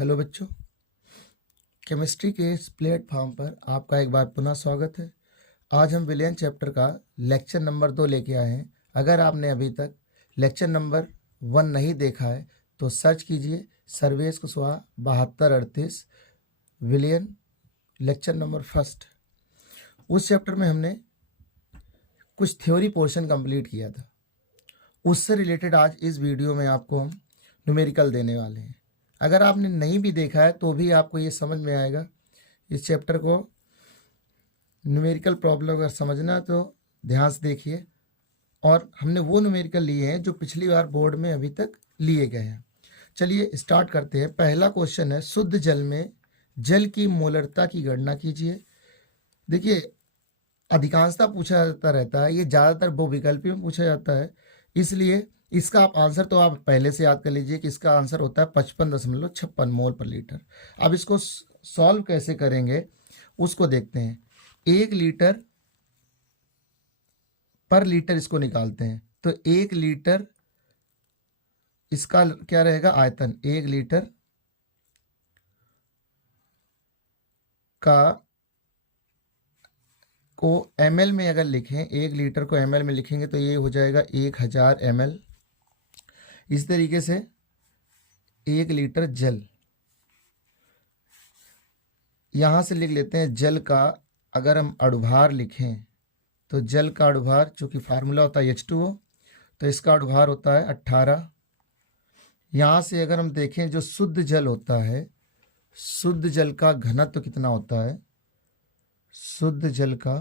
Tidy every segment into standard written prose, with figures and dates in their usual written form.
Hello बच्चों, chemistry के इस प्लेटफॉर्म पर आपका एक बार पुनः स्वागत है। आज हम विलियन चैप्टर का लेक्चर नंबर 2 लेके आए हैं। अगर आपने अभी तक लेक्चर नंबर 1 नहीं देखा है तो सर्च कीजिए सर्वेश कुशवाहा 7238 विलियन लेक्चर नंबर 1। उस चैप्टर में हमने कुछ थ्योरी पोर्शन कंप्लीट किया था। उससे रिलेटेड आज इस वीडियो में आपको हम न्यूमेरिकल देने वाले हैं। अगर आपने नहीं भी देखा है तो भी आपको ये समझ में आएगा। इस चैप्टर को न्यूमेरिकल प्रॉब्लम अगर समझना है तो ध्यान से देखिए। और हमने वो न्यूमेरिकल लिए हैं जो पिछली बार बोर्ड में अभी तक लिए गए हैं। चलिए स्टार्ट करते हैं। पहला क्वेश्चन है, शुद्ध जल में जल की मोलरता की गणना कीजिए। देखिए, अधिकांशतः पूछा जाता रहता है, ये ज़्यादातर बहुविकल्पी में पूछा जाता है, इसलिए इसका आप आंसर तो आप पहले से याद कर लीजिए कि इसका आंसर होता है 55.56 मोल पर लीटर। अब इसको सॉल्व कैसे करेंगे उसको देखते हैं। 1 लीटर पर लीटर इसको निकालते हैं तो 1 लीटर इसका क्या रहेगा आयतन। 1 लीटर का को ml में अगर लिखें, 1 लीटर को ml में लिखेंगे तो ये हो जाएगा 1000 ml। इस तरीके से 1 लीटर जल, यहाँ से लिख लेते हैं जल का अगर हम अणुभार लिखें तो जल का अणुभार, चूँकि फार्मूला होता है H2O, तो इसका अणुभार होता है 18। यहाँ से अगर हम देखें जो शुद्ध जल होता है, शुद्ध जल का घनत्व कितना होता है, शुद्ध जल का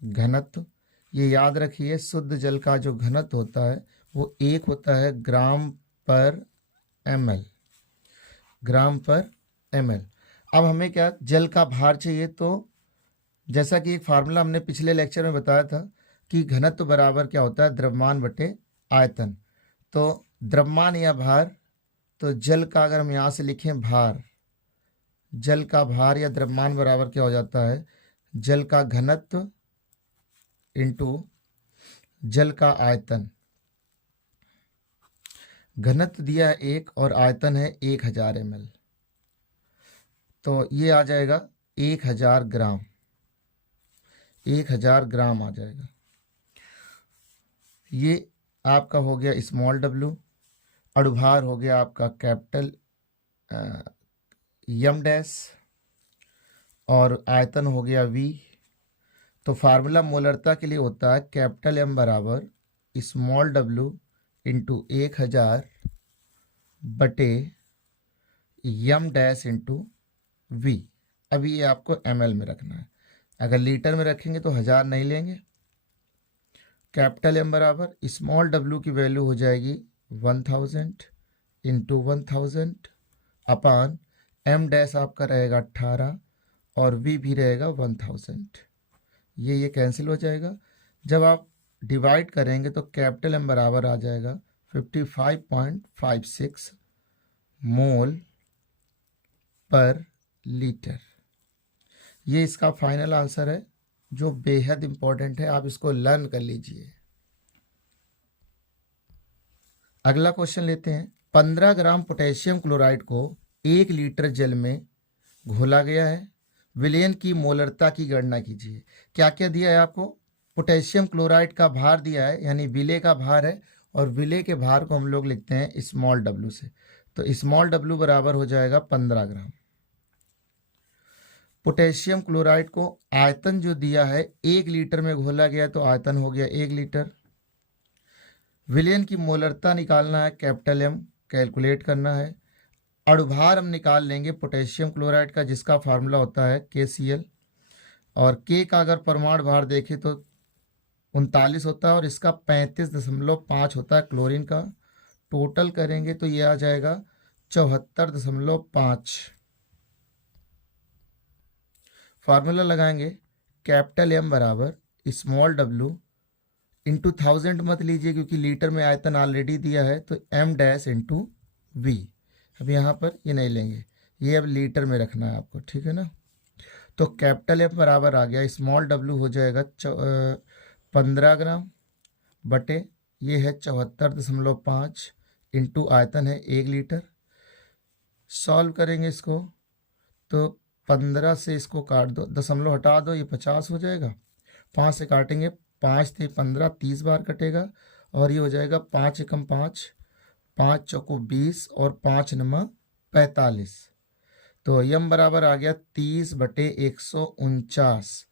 घनत्व, ये याद रखिए, शुद्ध जल का जो घनत्व होता है वो 1 होता है ग्राम पर ml, ग्राम पर ml। अब हमें क्या जल का भार चाहिए, तो जैसा कि एक फार्मूला हमने पिछले लेक्चर में बताया था कि घनत्व बराबर क्या होता है द्रव्यमान बटे आयतन। तो द्रव्यमान या भार, तो जल का अगर हम यहाँ से लिखें भार, जल का भार या द्रव्यमान बराबर क्या हो जाता है जल का घनत्व इंटू जल का आयतन। घनत्व दिया है 1 और आयतन है 1000 ml, तो ये आ जाएगा 1000 ग्राम, 1000 ग्राम आ जाएगा। ये आपका हो गया स्मॉल w। अणुभार हो गया आपका कैपिटल यम डैश, और आयतन हो गया v। तो फार्मूला मोलरता के लिए होता है कैपिटल M बराबर स्मॉल w इंटू 1000 बटे यम डैश इंटू v। अभी ये आपको ml में रखना है, अगर लीटर में रखेंगे तो 1000 नहीं लेंगे। कैपिटल M बराबर स्मॉल w की वैल्यू हो जाएगी 1000 इंटू 1000 अपान m डैश आपका रहेगा 18 और v भी रहेगा 1000। ये कैंसिल हो जाएगा। जब आप डिवाइड करेंगे तो कैपिटल M बराबर आ जाएगा 55.56 मोल पर लीटर। ये इसका फाइनल आंसर है जो बेहद इंपॉर्टेंट है, आप इसको लर्न कर लीजिए। अगला क्वेश्चन लेते हैं। 15 ग्राम पोटेशियम क्लोराइड को 1 लीटर जल में घोला गया है, विलयन की मोलरता की गणना कीजिए। क्या क्या दिया है आपको, पोटेशियम क्लोराइड का भार दिया है, यानी विलय का भार है, और विलय के भार को हम लोग लिखते हैं स्मॉल w से, तो स्मॉल w बराबर हो जाएगा 15 ग्राम। पोटेशियम क्लोराइड को आयतन जो दिया है 1 लीटर में घोला गया तो आयतन हो गया 1 लीटर। विलयन की मोलरता निकालना है, कैपिटल M कैलकुलेट करना है। अणुभार हम निकाल लेंगे पोटेशियम क्लोराइड का, जिसका फार्मूला होता है KCl, और K का अगर परमाणु भार देखें तो 39 होता है और इसका 35.5 होता है क्लोरीन का। टोटल करेंगे तो ये आ जाएगा 74.5। फार्मूला लगाएंगे कैपिटल M बराबर स्मॉल w इंटू 1000 मत लीजिए क्योंकि लीटर में आयतन ऑलरेडी दिया है, तो m डैश इंटू v। अब यहाँ पर ये नहीं लेंगे, ये अब लीटर में रखना है आपको, ठीक है ना। तो कैपिटल M बराबर आ गया स्मॉल w हो जाएगा 15 ग्राम बटे ये है 74.5 इंटू आयतन है 1 लीटर। सॉल्व करेंगे इसको तो 15 से इसको काट दो, दशमलव हटा दो, ये 50 हो जाएगा। 5 से काटेंगे, 5 थे 15, 30 बार कटेगा और ये हो जाएगा 5 एकम 5, 5 चौको 20 और 5 नमा 45। तो यम बराबर आ गया 30/149।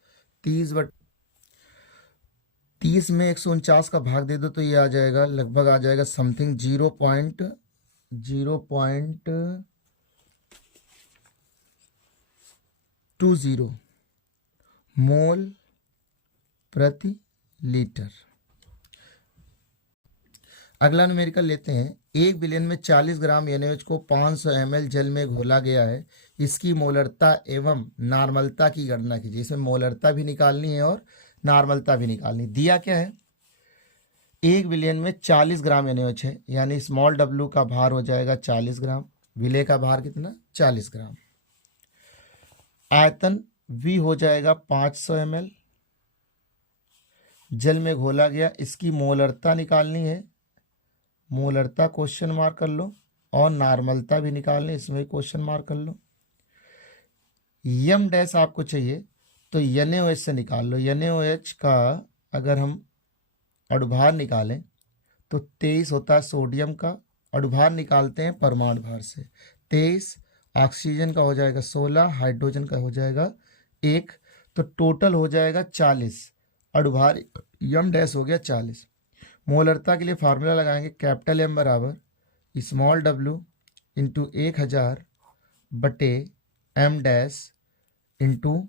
30 में 149 का भाग दे दो तो ये आ जाएगा, लगभग आ जाएगा समथिंग 0.20 मोल प्रति लीटर। अगला न्यूमेरिकल लेते हैं। 1 बिलियन में 40 ग्राम NaOH को 500 ml जल में घोला गया है। इसकी मोलरता एवं नॉर्मलता की गणना कीजिए। इसमें मोलरता भी निकालनी है और नॉर्मलता भी निकालनी। दिया क्या है, 1 बिलियन में 40 ग्राम NaOH है, यानी स्मॉल w का भार हो जाएगा 40 ग्राम, विलेय का भार कितना 40 ग्राम। आयतन V हो जाएगा 500 ml, जल में घोला गया। इसकी मोलरता निकालनी है, मोलरता क्वेश्चन मार्क कर लो, और नॉर्मलता भी निकालनी, इसमें क्वेश्चन मार्क कर लो। यम डैश आपको चाहिए तो NaOH से निकाल लो। NaOH का अगर हम अणुभार निकालें तो 23 होता है सोडियम का, अणुभार निकालते हैं परमाणु भार से। 23 ऑक्सीजन का हो जाएगा 16, हाइड्रोजन का हो जाएगा 1, तो टोटल हो जाएगा 40। अणुभार यम डैश हो गया 40। मोलरता के लिए फार्मूला लगाएंगे, कैपिटल M बराबर स्मॉल w इंटू 1000 बटे M डैश इंटू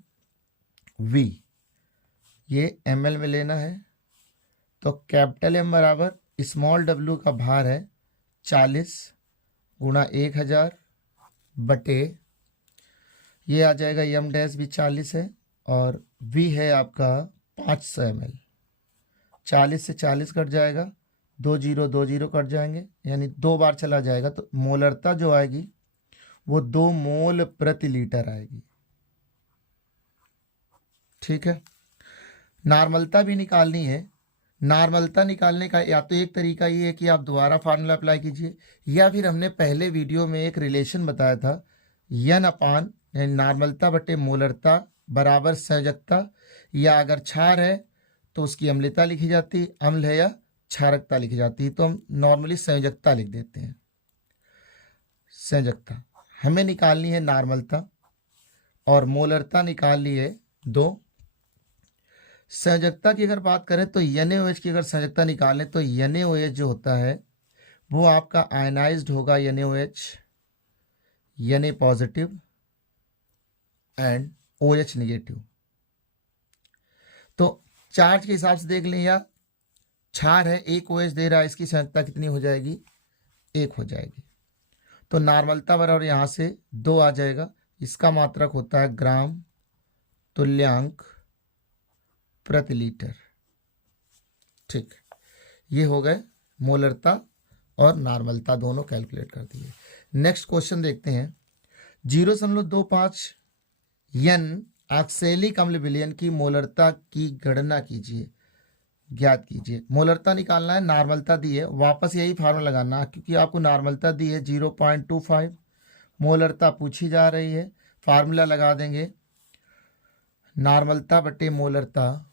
V, ये ml में लेना है। तो कैपिटल M बराबर स्मॉल w का भार है 40 गुणा 1000 बटे, ये आ जाएगा M डैश भी 40 है और V है आपका 500 ml। 40 से 40 कट जाएगा, 2 0 कट जाएंगे, यानी 2 बार चला जाएगा, तो मोलरता जो आएगी वो 2 मोल प्रति लीटर आएगी। ठीक है। नॉर्मलता भी निकालनी है। नॉर्मलता निकालने का या तो एक तरीका ये है कि आप दोबारा फार्मूला अप्लाई कीजिए, या फिर हमने पहले वीडियो में एक रिलेशन बताया था, यन अपान यानी नॉर्मलता बटे मोलरता बराबर संयोजकता, या अगर क्षार है तो उसकी अम्लता लिखी जाती, अम्ल है या क्षारकता लिखी जाती है, तो हम नॉर्मली संयोजकता लिख देते हैं। संयोजकता हमें निकालनी है नॉर्मलता, और मोलरता निकाल ली है 2। संयोजकता की अगर बात करें तो NaOH की अगर संयोजकता निकालें तो NaOH जो होता है वो आपका आयनाइज्ड होगा, NaOH Na positive and OH negative. तो चार्ज के हिसाब से देख लें, या क्षार है 1 OH दे रहा है, इसकी संयोजकता कितनी हो जाएगी 1 हो जाएगी। तो नॉर्मलता बराबर यहाँ से 2 आ जाएगा। इसका मात्रक होता है ग्राम तुल्यांक प्रति लीटर। ठीक, ये हो गए मोलरता और नॉर्मलता दोनों कैलकुलेट कर दिए। नेक्स्ट क्वेश्चन देखते हैं। 0.25 N ऑक्सैलिक अम्ल विलयन की मोलरता की गणना कीजिए, ज्ञात कीजिए। मोलरता निकालना है, नॉर्मलता दी है, वापस यही फार्मूला लगाना है, क्योंकि आपको नॉर्मलता दी है 0.25, मोलरता पूछी जा रही है। फार्मूला लगा देंगे, नॉर्मलता बटे मोलरता,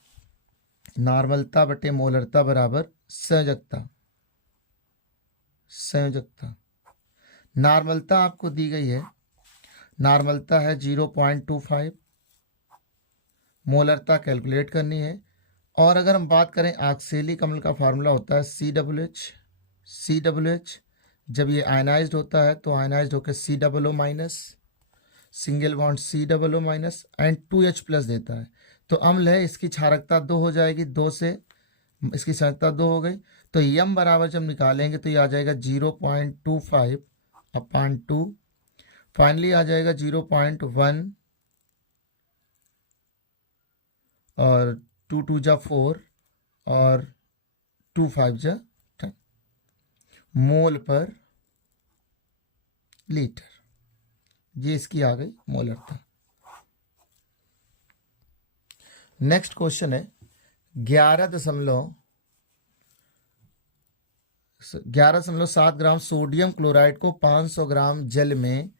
नॉर्मलता बटे मोलरता बराबर संयोजकता। संयोजकता नॉर्मलता आपको दी गई है, नॉर्मलता है 0.25, मोलरता कैलकुलेट करनी है। और अगर हम बात करें ऑक्सैलिक अम्ल का फार्मूला होता है COOH। COOH जब ये आयनाइज्ड होता है तो आयनाइज्ड होकर COO minus, single bond COO minus and 2H plus देता है। तो अम्ल है, इसकी क्षारकता 2 हो जाएगी, 2 से इसकी क्षारकता 2 हो गई। तो यम बराबर जब निकालेंगे तो ये आ जाएगा 0.25/2, फाइनली आ जाएगा 0.1 और 2 2 जा 4 और 2 5 जा 10 मोल पर लीटर। ये इसकी आ गई मोलरता। नेक्स्ट क्वेश्चन है 11.7 ग्राम सोडियम क्लोराइड को 500 ग्राम जल में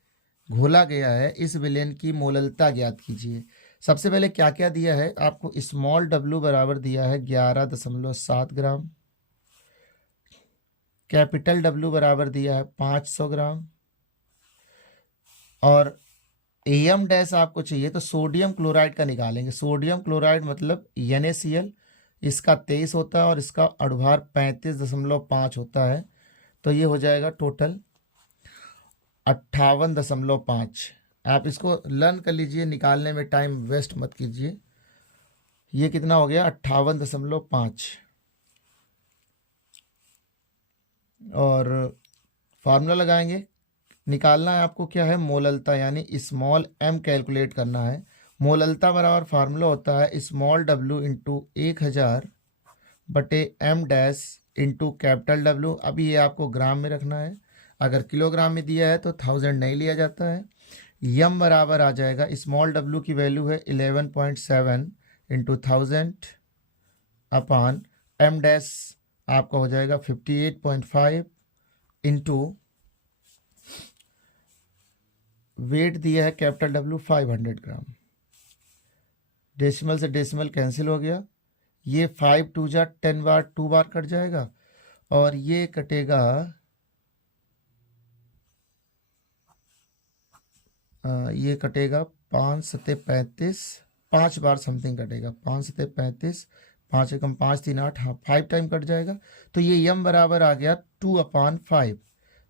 घोला गया है इस विलेन की मोललता ज्ञात कीजिए। सबसे पहले क्या क्या दिया है आपको, स्मॉल डब्लू बराबर दिया है 11.7 ग्राम, कैपिटल डब्लू बराबर दिया है 500 ग्राम, और एम डैश आपको चाहिए तो सोडियम क्लोराइड का निकालेंगे। सोडियम क्लोराइड मतलब NaCl, इसका 23 होता है और इसका अणुभार 35.5 होता है, तो ये हो जाएगा टोटल 58.5। आप इसको लर्न कर लीजिए, निकालने में टाइम वेस्ट मत कीजिए। ये कितना हो गया 58.5, और फार्मूला लगाएंगे। निकालना है आपको क्या है, मोललता यानी स्मॉल m कैलकुलेट करना है। मोललता बराबर फार्मूला होता है स्मॉल w इंटू 1000 बटे m dash into capital W। अभी ये आपको ग्राम में रखना है, अगर किलोग्राम में दिया है तो 1000 नहीं लिया जाता है। m बराबर आ जाएगा, स्मॉल w की वैल्यू है 11.7 इंटू 1000 अपान m डैश आपका हो जाएगा 58.5 इंटू वेट दिया है कैपिटल W 500 ग्राम। डेसिमल से डेसिमल कैंसिल हो गया, ये 5 2 जा 10 बार 2 बार कट जाएगा, और ये कटेगा ये कटेगा 5 सत्ते 35, 5 बार समथिंग कटेगा, 5 सत्ते 35, 5 एकम 5 3 8, हाँ 5 टाइम कट जाएगा। तो ये m बराबर आ गया 2/5,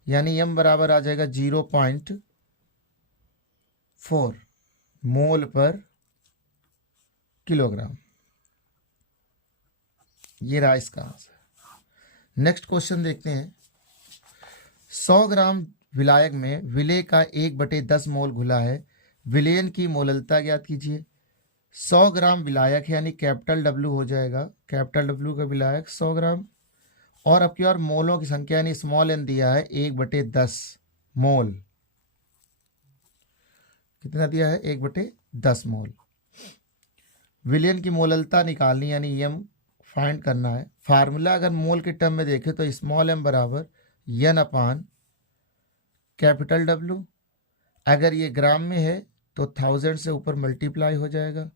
यानी m बराबर आ जाएगा 0.4 मोल पर किलोग्राम। ये रहा इसका आंसर। नेक्स्ट क्वेश्चन देखते हैं। 100 ग्राम विलायक में विलेय का 1/10 मोल घुला है, विलेयन की मोललता ज्ञात कीजिए। 100 ग्राम विलायक है यानी कैपिटल W हो जाएगा, कैपिटल W का विलायक 100 ग्राम, और अब की और मोलों की संख्या यानी स्मॉल n दिया है 1/10 मोल। कितना दिया है 1/10 मोल। विलेयन की मोललता निकालनी यानी m फाइंड करना है। फार्मूला अगर मोल के टर्म में देखें तो स्मॉल m बराबर n अपान कैपिटल W। अगर ये ग्राम में है तो 1000 से ऊपर मल्टीप्लाई हो जाएगा,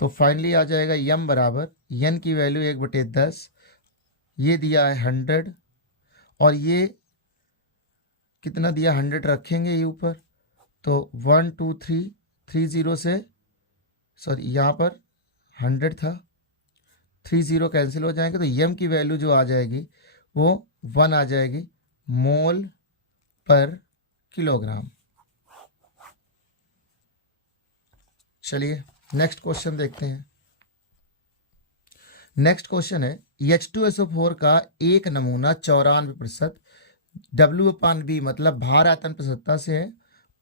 तो फाइनली आ जाएगा m बराबर n की वैल्यू 1/10, ये दिया है 100, और ये कितना दिया 100 रखेंगे ये ऊपर, तो 1 2 3 30 से, सॉरी यहाँ पर 100 था, 30 कैंसिल हो जाएंगे, तो m की वैल्यू जो आ जाएगी वो 1 आ जाएगी मोल पर किलोग्राम। चलिए नेक्स्ट क्वेश्चन देखते हैं। नेक्स्ट क्वेश्चन है H2SO4 का एक नमूना 94% W/V मतलब भार आयतन प्रसन्नता से है,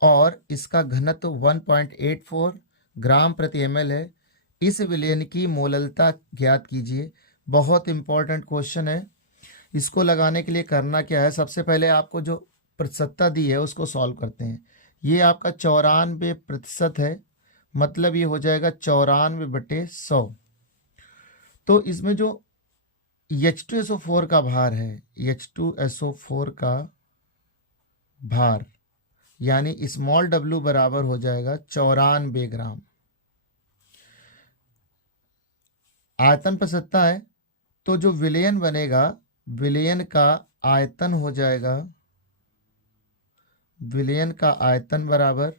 और इसका घनत्व 1.84 ग्राम प्रति ml है। इस विलेन की मोललता ज्ञात कीजिए। बहुत इंपॉर्टेंट क्वेश्चन है। इसको लगाने के लिए करना क्या है, सबसे पहले आपको जो प्रतिशतता दी है उसको सॉल्व करते हैं। ये आपका 94% है, मतलब ये हो जाएगा 94/100। तो इसमें जो H2SO4 का भार है, H2SO4 का भार यानी स्मॉल w बराबर हो जाएगा 94 ग्राम। आयतन प्रसन्नता है, तो जो विलेयन बनेगा, विलेयन का आयतन हो जाएगा, विलेयन का आयतन बराबर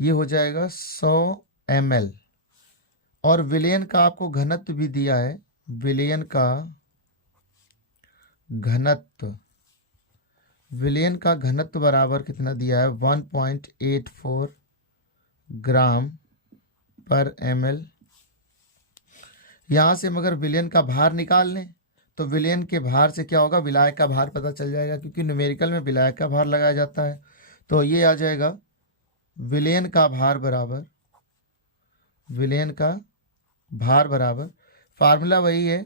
ये हो जाएगा 100 ml, और विलेयन का आपको घनत्व भी दिया है। विलेयन का घनत्व, विलेयन का घनत्व बराबर कितना दिया है 1.84 ग्राम पर ml। यहाँ से मगर विलेयन का भार निकाल लें तो विलेयन के भार से क्या होगा, विलायक का भार पता चल जाएगा, क्योंकि न्यूमेरिकल में विलायक का भार लगाया जाता है। तो ये आ जाएगा विलेयन का भार बराबर, विलेयन का भार बराबर, फार्मूला वही है,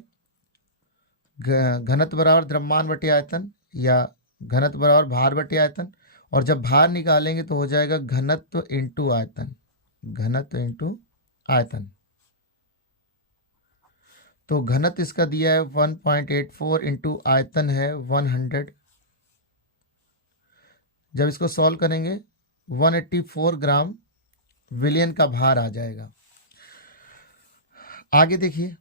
घनत्व बराबर द्रव्यमान बटे आयतन, या घनत्व बराबर भार बटे आयतन, और जब भार निकालेंगे तो हो जाएगा घनत्व इंटू आयतन, घनत्व इंटू आयतन। तो घनत्व इसका दिया है 1.84 इंटू आयतन है 100। जब इसको सॉल्व करेंगे 184 ग्राम विलयन का भार आ जाएगा। आगे देखिए,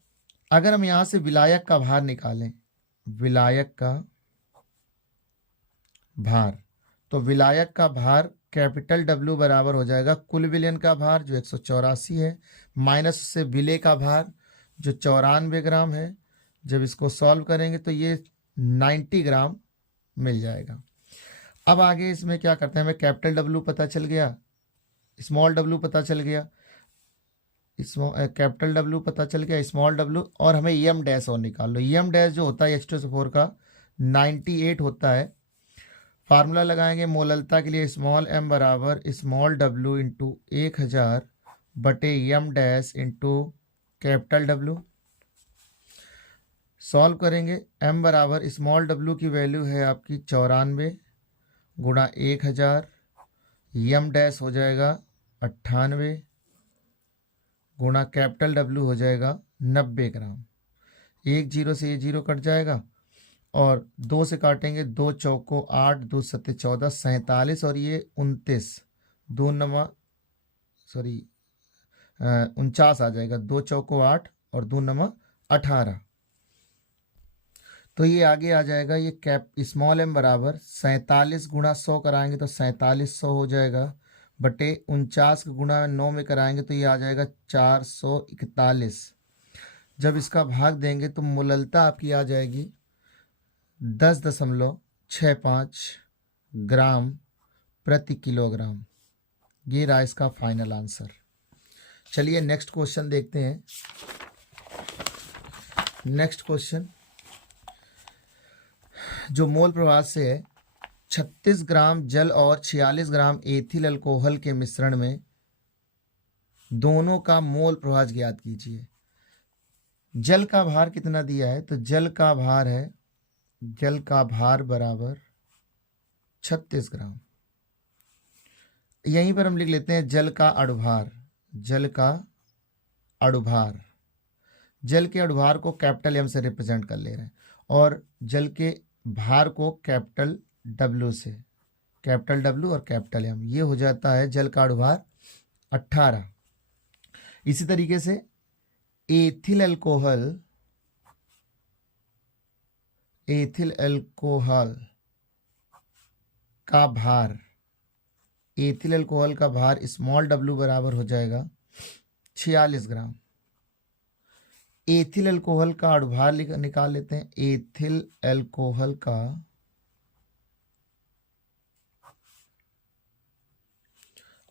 अगर हम यहां से विलायक का भार निकालें, विलायक का भार, तो विलायक का भार कैपिटल डब्ल्यू बराबर हो जाएगा कुल विलयन का भार जो 184 है, माइनस से विलेय का भार जो 94 ग्राम है। जब इसको सॉल्व करेंगे तो ये 90 ग्राम मिल जाएगा। अब आगे इसमें क्या करते हैं, हमें कैपिटल डब्ल्यू पता चल गया, स्मॉल डब्ल्यू पता चल गया, कैपिटल डब्ल्यू पता चल गया, स्मॉल डब्ल्यू, और हमें एम डैश और निकाल लो। एम डैश जो होता है H2SO4 का 98 होता है। फार्मूला लगाएंगे मोललता के लिए, स्मॉल m बराबर स्मॉल w इंटू 1000 बटे M dash into capital W। Solve करेंगे, m बराबर स्मॉल w की वैल्यू है आपकी 94 गुणा 1000, एम डैश हो जाएगा 98 गुणा कैपिटल W हो जाएगा 90 ग्राम। एक जीरो से ये जीरो कट जाएगा और 2 से काटेंगे, 2 चौको 8, 2 सत्ते 14, 47 और ये 29, 49 आ जाएगा। 2 चौको 8 और 2 नमा 18। तो ये आगे आ जाएगा, ये कैप स्मॉल m बराबर 47 गुणा 100 कराएंगे तो 4700 हो जाएगा, बटे 49 गुणा 9 में कराएंगे तो ये आ जाएगा 441। जब इसका भाग देंगे तो मोललता आपकी आ जाएगी 10.65 ग्राम प्रति किलोग्राम। ये रहा इसका फाइनल आंसर। चलिए नेक्स्ट क्वेश्चन देखते हैं। नेक्स्ट क्वेश्चन जो मोल प्रवाह से है, 36 ग्राम जल और 46 ग्राम एथिल अल्कोहल के मिश्रण में दोनों का मोल प्रवाह ज्ञात कीजिए। जल का भार कितना दिया है, तो जल का भार है, जल का भार बराबर 36 ग्राम। यहीं पर हम लिख लेते हैं जल का अणुभार, जल का अणुभार। जल के अणुभार को कैपिटल M से रिप्रेजेंट कर ले रहे हैं और जल के भार को कैपिटल W से, कैपिटल W और कैपिटल M, ये हो जाता है जल का अणुभार 18। इसी तरीके से एथिल अल्कोहल, एथिल अल्कोहल का भार, एथिल अल्कोहल का भार स्मॉल w बराबर हो जाएगा 46 ग्राम। एथिल अल्कोहल का अणुभार निकाल लेते हैं। एथिल अल्कोहल का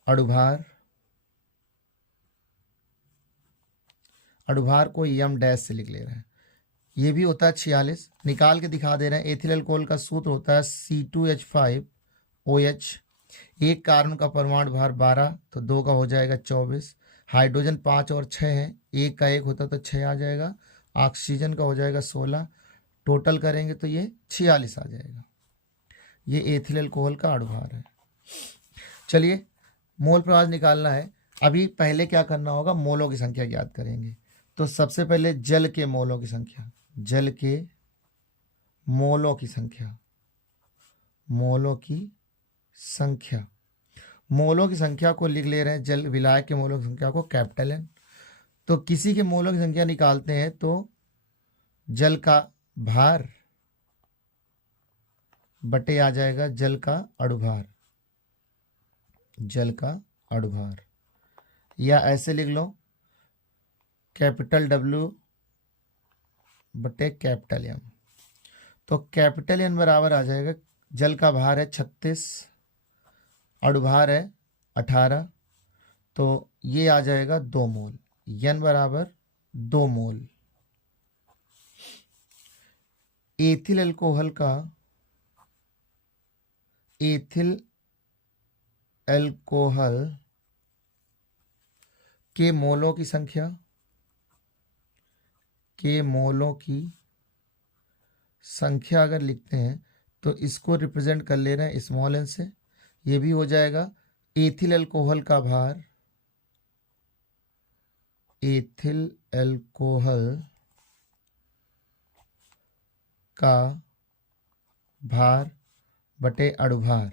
अणुभार, अणुभार को एम डैश से लिख ले रहे हैं, ये भी होता है 46, निकाल के दिखा दे रहे हैं। एथिल अल्कोहल का सूत्र होता है C2H5OH। एक कार्बन का परमाणु भार 12, तो 2 का हो जाएगा 24, हाइड्रोजन 5 और 6 है, एक का 1 होता तो 6 आ जाएगा, ऑक्सीजन का हो जाएगा 16, टोटल करेंगे तो ये 46 आ जाएगा। ये एथिल अल्कोहल का अणुभार है। चलिए मोल प्रवाह निकालना है। अभी पहले क्या करना होगा, मोलों की संख्या ज्ञात करेंगे। तो सबसे पहले जल के मोलों की संख्या, जल के मोलों की संख्या, मोलों की संख्या, मोलों की संख्या को लिख ले रहे हैं, जल विलायक के मोलों की संख्या को कैपिटल N। तो किसी के मोलों की संख्या निकालते हैं तो जल का भार बटे आ जाएगा जल का अणुभार, जल का अणुभार, या ऐसे लिख लो कैपिटल W बटे कैपिटल M। तो कैपिटल N बराबर आ जाएगा, जल का भार है 36, अणुभार है 18, तो ये आ जाएगा 2 मोल, N बराबर 2 मोल। एथिल अल्कोहल का, एथिल अल्कोहल के मोलों की संख्या, के मोलों की संख्या अगर लिखते हैं तो इसको रिप्रेजेंट कर ले रहे हैं स्मॉल n से, ये भी हो जाएगा एथिल अल्कोहल का भार, एथिल अल्कोहल का भार बटे अणुभार,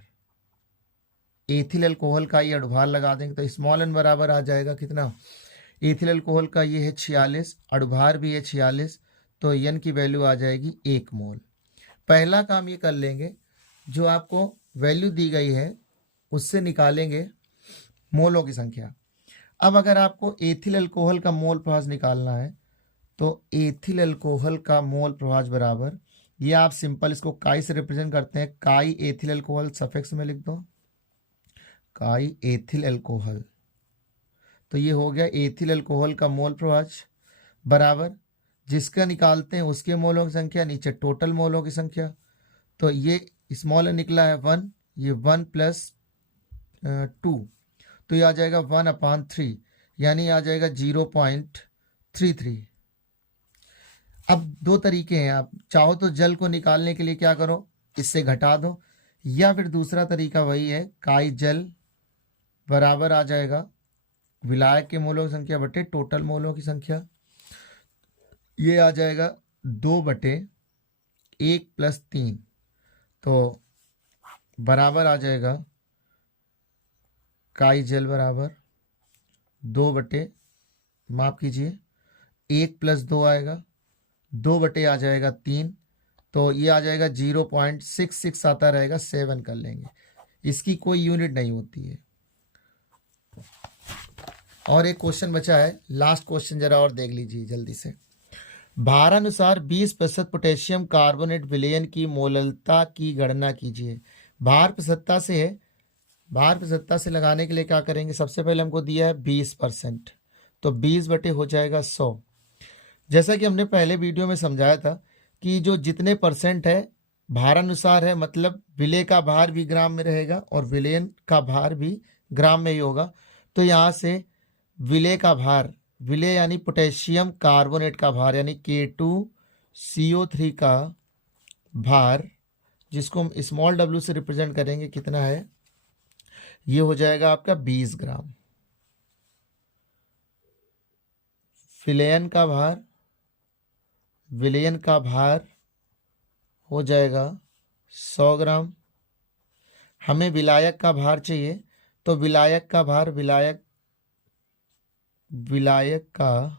एथिल अल्कोहल का ये अणुभार लगा देंगे तो स्मॉल n बराबर आ जाएगा कितना, एथिल अल्कोहल का ये है 46, अणुभार भी है 46, तो n की वैल्यू आ जाएगी 1 मोल। पहला काम ये कर लेंगे, जो आपको वैल्यू दी गई है उससे निकालेंगे मोलों की संख्या। अब अगर आपको एथिल अल्कोहल का मोल प्रभाज निकालना है तो एथिल अल्कोहल का मोल प्रभाज बराबर, ये आप सिंपल इसको काई से रिप्रेजेंट करते हैं, काई एथिल अल्कोहल सफिक्स में लिख दो, काई एथिल अल्कोहल, तो ये हो गया एथिल अल्कोहल का मोल प्रभाज बराबर जिसका निकालते हैं उसके मोलों की संख्या, नीचे टोटल मोलों की संख्या। तो ये स्मॉल निकला है 1, ये 1 + 2, तो ये आ जाएगा 1/3, यानी आ जाएगा 0.33। अब दो तरीके हैं, आप चाहो तो जल को निकालने के लिए क्या करो, इससे घटा दो, या फिर दूसरा तरीका वही है, काई जल बराबर आ जाएगा विलायक के मोलों की संख्या बटे टोटल मोलों की संख्या। ये आ जाएगा 2/1 + 3, तो बराबर आ जाएगा काई जल बराबर 1 + 2 आएगा, 2 आ जाएगा 3, तो ये आ जाएगा 0.66 आता रहेगा, 7 कर लेंगे, इसकी कोई यूनिट नहीं होती है। और एक क्वेश्चन बचा है, लास्ट क्वेश्चन जरा और देख लीजिए जल्दी से। भारानुसार 20% पोटेशियम कार्बोनेट विलयन की मोललता की गणना कीजिए। भार प्रसन्नता से है, भार प्रसन्नता से लगाने के लिए क्या करेंगे, सबसे पहले हमको दिया है 20%, तो 20 बटे हो जाएगा 100। जैसा कि हमने पहले वीडियो में समझाया था कि जो जितने परसेंट है भारानुसार है, मतलब विलय का भार भी ग्राम में रहेगा और विलयन का भार भी ग्राम में ही होगा। तो यहाँ से विलय का भार, विलय यानी पोटेशियम कार्बोनेट का भार यानी K2CO3 का भार, जिसको हम स्मॉल w से रिप्रेजेंट करेंगे, कितना है, ये हो जाएगा आपका 20 ग्राम। विलयन का भार, विलयन का भार हो जाएगा 100 ग्राम। हमें विलायक का भार चाहिए, तो विलायक का भार, विलायक का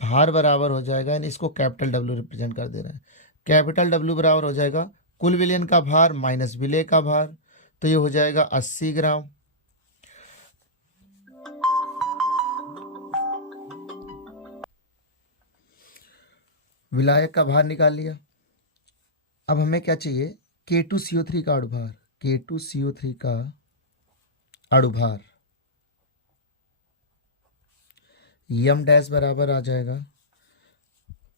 भार बराबर हो जाएगा, यानी इसको कैपिटल W रिप्रेजेंट कर दे रहे हैं, कैपिटल W बराबर हो जाएगा कुल विलयन का भार माइनस विलय का भार, तो ये हो जाएगा 80 ग्राम। विलायक का भार निकाल लिया। अब हमें क्या चाहिए, K2CO3 का अणुभार, K2CO3 का अणुभार यम डैश बराबर आ जाएगा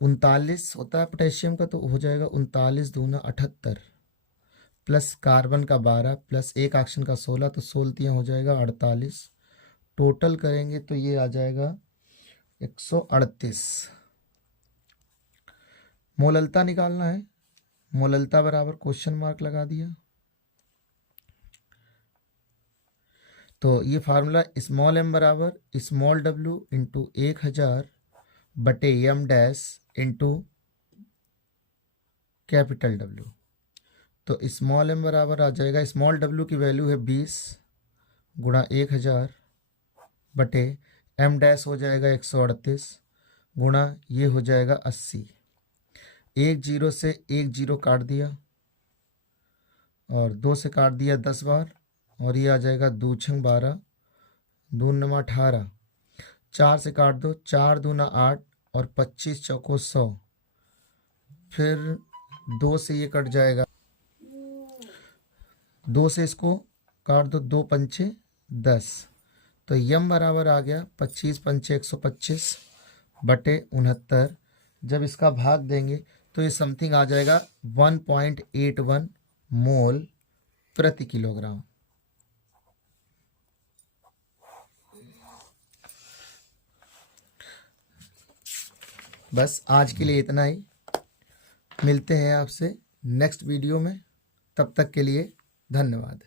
39 होता है पोटेशियम का, तो हो जाएगा 39 दूना 78 प्लस कार्बन का 12 प्लस एक ऑक्सीजन का 16, तो 16 हो जाएगा 48। टोटल करेंगे तो ये आ जाएगा 138। मोललता निकालना है, मोललता बराबर क्वेश्चन मार्क लगा दिया। तो ये फार्मूला स्मॉल m बराबर स्मॉल w इंटू 1000 बटे m dash into capital W। तो स्मॉल m बराबर आ जाएगा, स्मॉल w की वैल्यू है 20 गुणा 1000 बटे m डैश हो जाएगा 138 गुणा ये हो जाएगा 80। 1 0 से 1 0 काट दिया और 2 से काट दिया 10 बार, और ये आ जाएगा 2 6 12 2 9 18, 4 से काट दो, 4 दूना 8 और 25 चौको 100, फिर 2 से ये कट जाएगा, 2 से इसको काट दो, 2 पंचे 10, तो यम बराबर आ गया 25 पंचे 125 बटे 69। जब इसका भाग देंगे तो ये समथिंग आ जाएगा 1.81 मोल प्रति किलोग्राम। बस आज के लिए इतना ही, मिलते हैं आपसे नेक्स्ट वीडियो में, तब तक के लिए धन्यवाद।